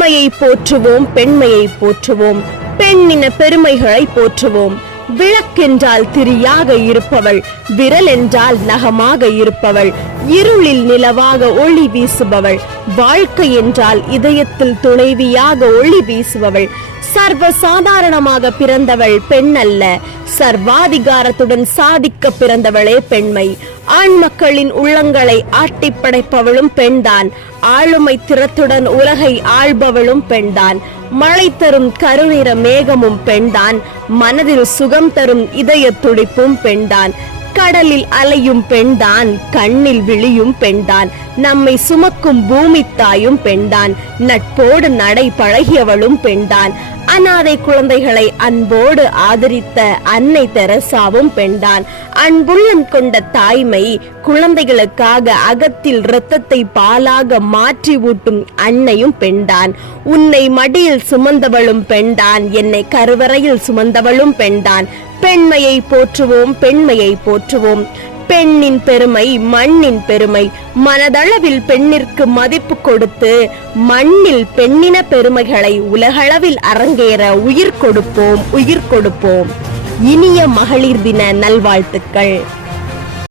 பெண்மையை போற்றுவோம், பெண்மையை போற்றுவோம், பெண்ணின பெருமைகளை போற்றுவோம். விளக்கென்றால் திரியாக இருப்பவள், விரல் என்றால் நகமாக இருப்பவள், இருளில் நிலவாக ஒளி வீசுபவள், வாழ்க்கை என்றால் இதயத்தில் துணைவியாக ஒளி வீசுபவள். சர்வ சாதாரணமாக பிறந்தவள் பெண் அல்ல, சர்வாதிகாரத்துடன் சாதிக்க பிறந்தவளே பெண்மை. ஆண் மக்களின் உள்ளங்களை ஆட்டி படைப்பவளும் பெண்தான். ஆளுமை திறத்துடன் உலகை ஆள்பவளும் பெண்தான். மழை தரும் கருநிற மேகமும் பெண்தான். மனதில் சுகம் தரும் இதய துடிப்பும் பெண்தான். கடலில் அலையும் பெண்தான், கண்ணில் விழியும் பெண்தான். நம்மை சுமக்கும் பூமி தாயும் பெண்தான். நட்போடு நடை பழகியவளும் பெண்தான். அனாதை குழந்தைகளை அன்போடு ஆதரித்த அன்னை தெரசாவும் பெண்தான். அன்புள்ளம் கொண்ட தாய்மை குழந்தைகளுக்காக அகத்தில் இரத்தத்தை பாலாக மாற்றி ஊட்டும் அன்னையும் பெண்தான். உன்னை மடியில் சுமந்தவளும் பெண்தான், என்னை கருவறையில் சுமந்தவளும் பெண்தான். பெண்மையை போற்றுவோம், பெண்மையை போற்றுவோம். பெண்ணின் பெருமை மண்ணின் பெருமை. மனதளவில் பெண்ணிற்கு மதிப்பு கொடுத்து மண்ணில் பெண்ணின பெருமைகளை உலகளவில் அரங்கேற உயிர் கொடுப்போம், உயிர் கொடுப்போம். இனிய மகளிர் தின நல்வாழ்த்துக்கள்.